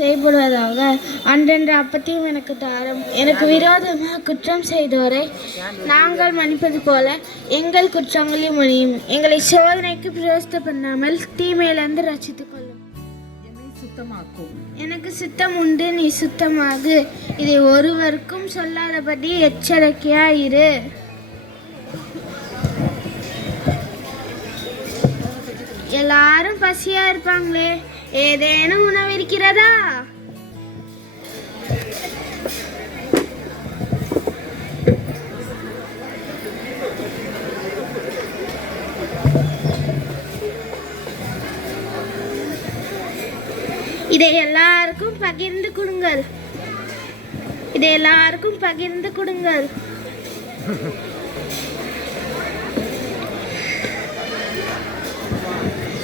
செய்யப்படுவதாக. அன்றென்ற அப்பத்தையும் எனக்கு தாரும். எனக்கு விரோதமாக குற்றம் செய்தோரை நாங்கள் மன்னிப்பது போல எங்கள் குற்றங்களையும் மன்னியும். எங்களை சோதனைக்கு பிரயோஜன பண்ணாமல் தீமையிலிருந்து ரட்சித்துக் கொள்ளும். எனக்கு சுத்தம் உண்டு, நீ சுத்தமாகு. இதை ஒருவருக்கும் சொல்லாதபடி எச்சரிக்கையாயிரு. எல்லாரும் பசியா இருப்பாங்களே, ஏதேனும் உணவு இருக்கிறதா? இதை எல்லாருக்கும் பகிர்ந்து கொடுங்கள். இதை எல்லாருக்கும் பகிர்ந்து கொடுங்கள்.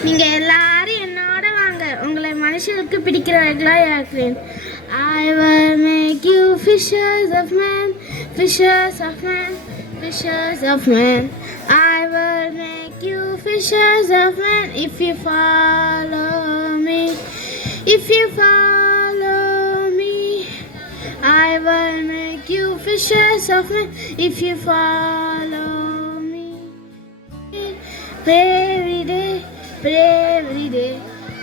நீங்க எல்லாரும் என்னோட வாங்க, உங்களை மனுஷனுக்கு பிடிக்கிறவர்களா இருக்கிறேன். I will make you fishers of men, fishers of men, fishers of men. I will make you fishers of men if you follow me. If you follow me, I will make you fishers of men. If you follow me, pray every day, pray every day.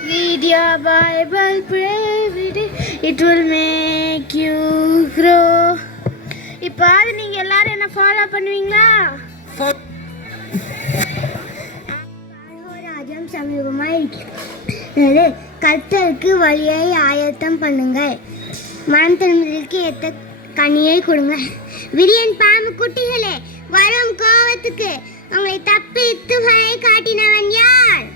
Read your Bible, pray every day. It will make you grow. இப்போ நீங்க எல்லாரும் என்ன follow பண்ணுவீங்களா? ராஜ்யம் சமீபமாக இருக்கிறது. கர்த்தருக்கு வழியை ஆயத்தம் பண்ணுங்கள். மனம் திரும்புதலுக்கு ஏற்ற கனியை கொடுங்க. விரியன் பாம்பு குட்டிகளே, வரும் கோபத்துக்கு உங்களை தப்பித்து வழி காட்டினவன் யார்?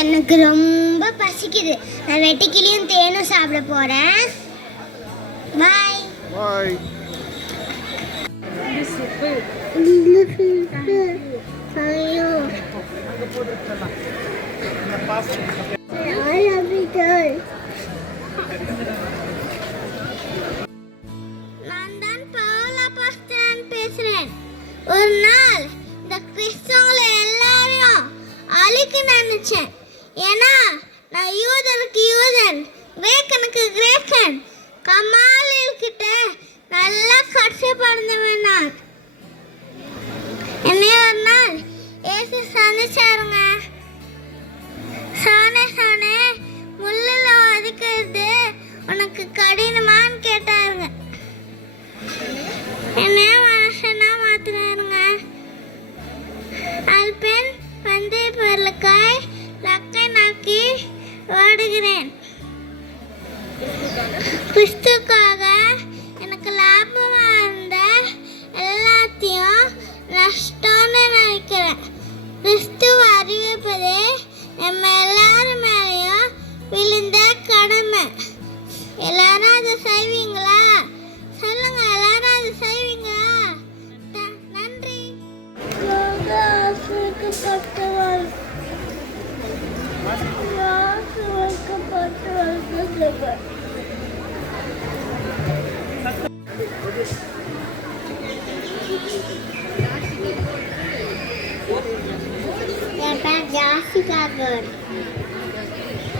எனக்கு ரொம்ப பசிக்குது. நான் வெட்டிக்கிளியும் தேனும் சாப்பிட போறேன். பாய் பாய். ஐயோ நான் தான் பவுலா பாஸ்டர் பேசுறேன். ஒரு நாள் இந்த கிறிஸ்தவங்களை எல்லாரையும் அழிக்க நினைச்சேன். ஏன்னா நான் யூதனுக்கு யூதன், கிரேக்கனுக்கு கிரேக்கன், கமாலியல் கிட்ட நல்லா கஷ்டப்படுந்தவன் நான். என்னைய ஒரு நாள் ஏசு சந்திச்சாருங்க. சானே முள்ளில் ஒதுக்கிறது உனக்கு கடினமான்னு கேட்டாருங்க. என்னைய மனுஷனா மாத்தினாருங்க. அல்பென் பந்தய பொருளுக்காய் லக்கை நாக்கி ஓடுகிறேன். கிறிஸ்துக்காக எனக்கு லாபமா இருந்த எல்லாத்தையும் நஷ்டம்னு நினைக்கிறேன். கிறிஸ்துவ அறிவிப்பது நம்ம எல்லாரும் மேலேயும் விழுந்த கடமை. எல்லாரும் அதை செய்வீங்களா? சொல்லுங்க, எல்லாரும் அதை செய்வீங்களா? நன்றி.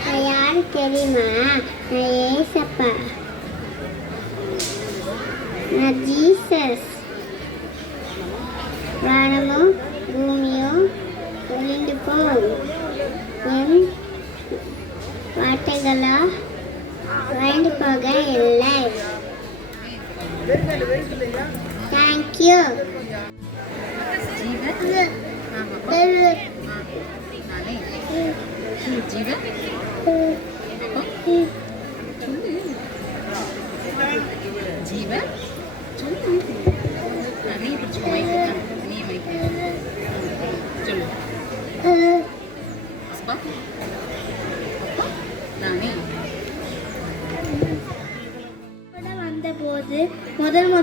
நான் யாரு தெரியுமா? நான் ஏசப்பா, நான் ஜீசஸ். வானமும் பூமியும் ஒளிந்து போகும், என் வார்த்தைகளோ வாழ்ந்து போக இல்லை. தேங்க்யூ. जीवन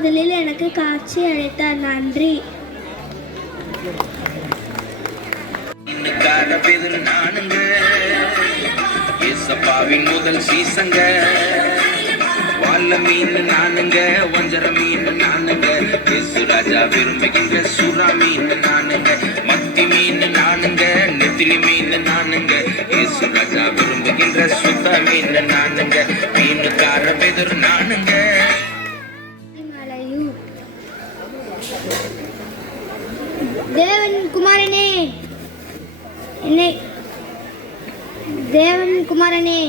முதலில் எனக்கு காட்சி அளித்தார். நன்றி. முதல் சீசங்க வாழ மீன் நானுங்க, வஞ்சர மீன் நானுங்க, இயேசு ராஜா விரும்புகின்ற சுறா மீன் நானுங்க, மத்தி மீன் நானுங்க, நெத்திலி மீன் நானுங்க, இயேசு ராஜா விரும்புகின்ற சுத்த மீன் நானுங்க, மீனுக்கார பெதர் நானுங்க. தேவன் குமாரனே, என்னை தேவன் குமாரனே,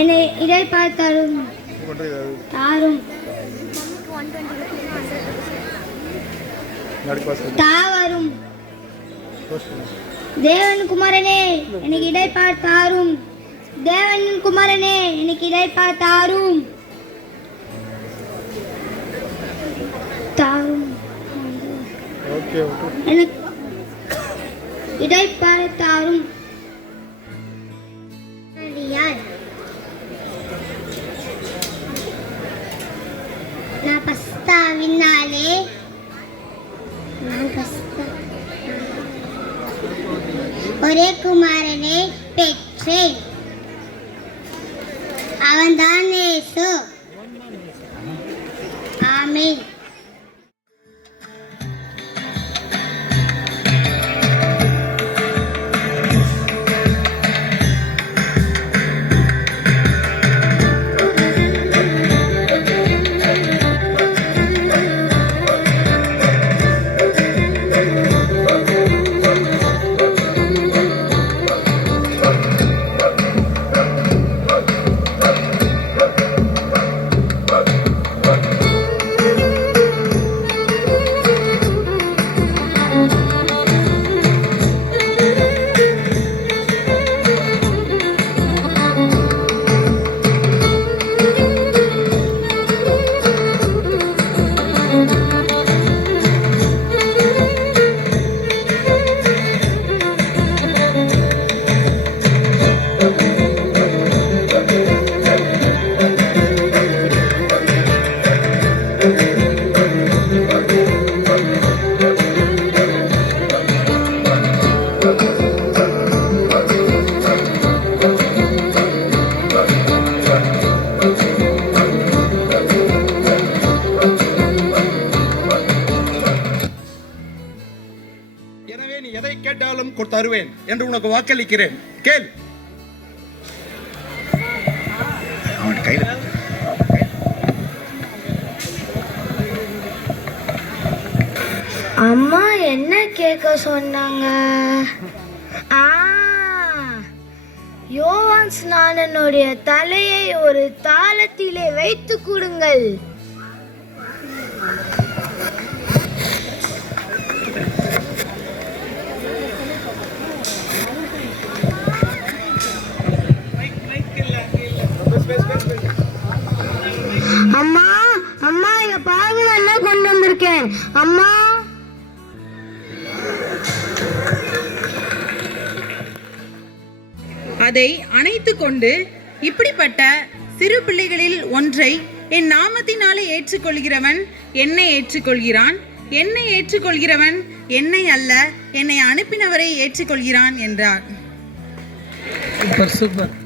என்னை இடை பார்த்தாரும் தாரும் தாவரும். தேவன் குமாரனே, எனக்கு இடை பார்த்தாரும். தேவன் குமாரனே, எனக்கு இடை பார்த்தாரும் தாரும். எனக்கு இடை பார்த்தாரும். நான் பஸ்தாவினாலே ஒரே குமாரனை பெற்றேன். அவன்தான் இயேசு. ஆமென். எனவே நீ எதை கேட்டாலும் தருவேன் என்று உனக்கு வாக்களிக்கிறேன். கேள். அம்மா என்ன கேட்க சொன்னாங்க? யோவான் ஸ்நானனுடைய தலையை ஒரு தாளத்திலே வைத்து கொடுங்கள். அம்மா அம்மா, இங்க பாருங்க, என்ன கொண்டு வந்திருக்கேன். அம்மா, அதை அணைத்து கொண்டு, இப்படிப்பட்ட சிறு பிள்ளைகளில் ஒன்றை என் நாமத்தினாலே ஏற்றுக்கொள்கிறவன் என்னை ஏற்றுக்கொள்கிறான், என்னை ஏற்றுக்கொள்கிறவன் என்னை அல்ல, என்னை அனுப்பினவரை ஏற்றுக்கொள்கிறான் என்றார். சூப்பர்.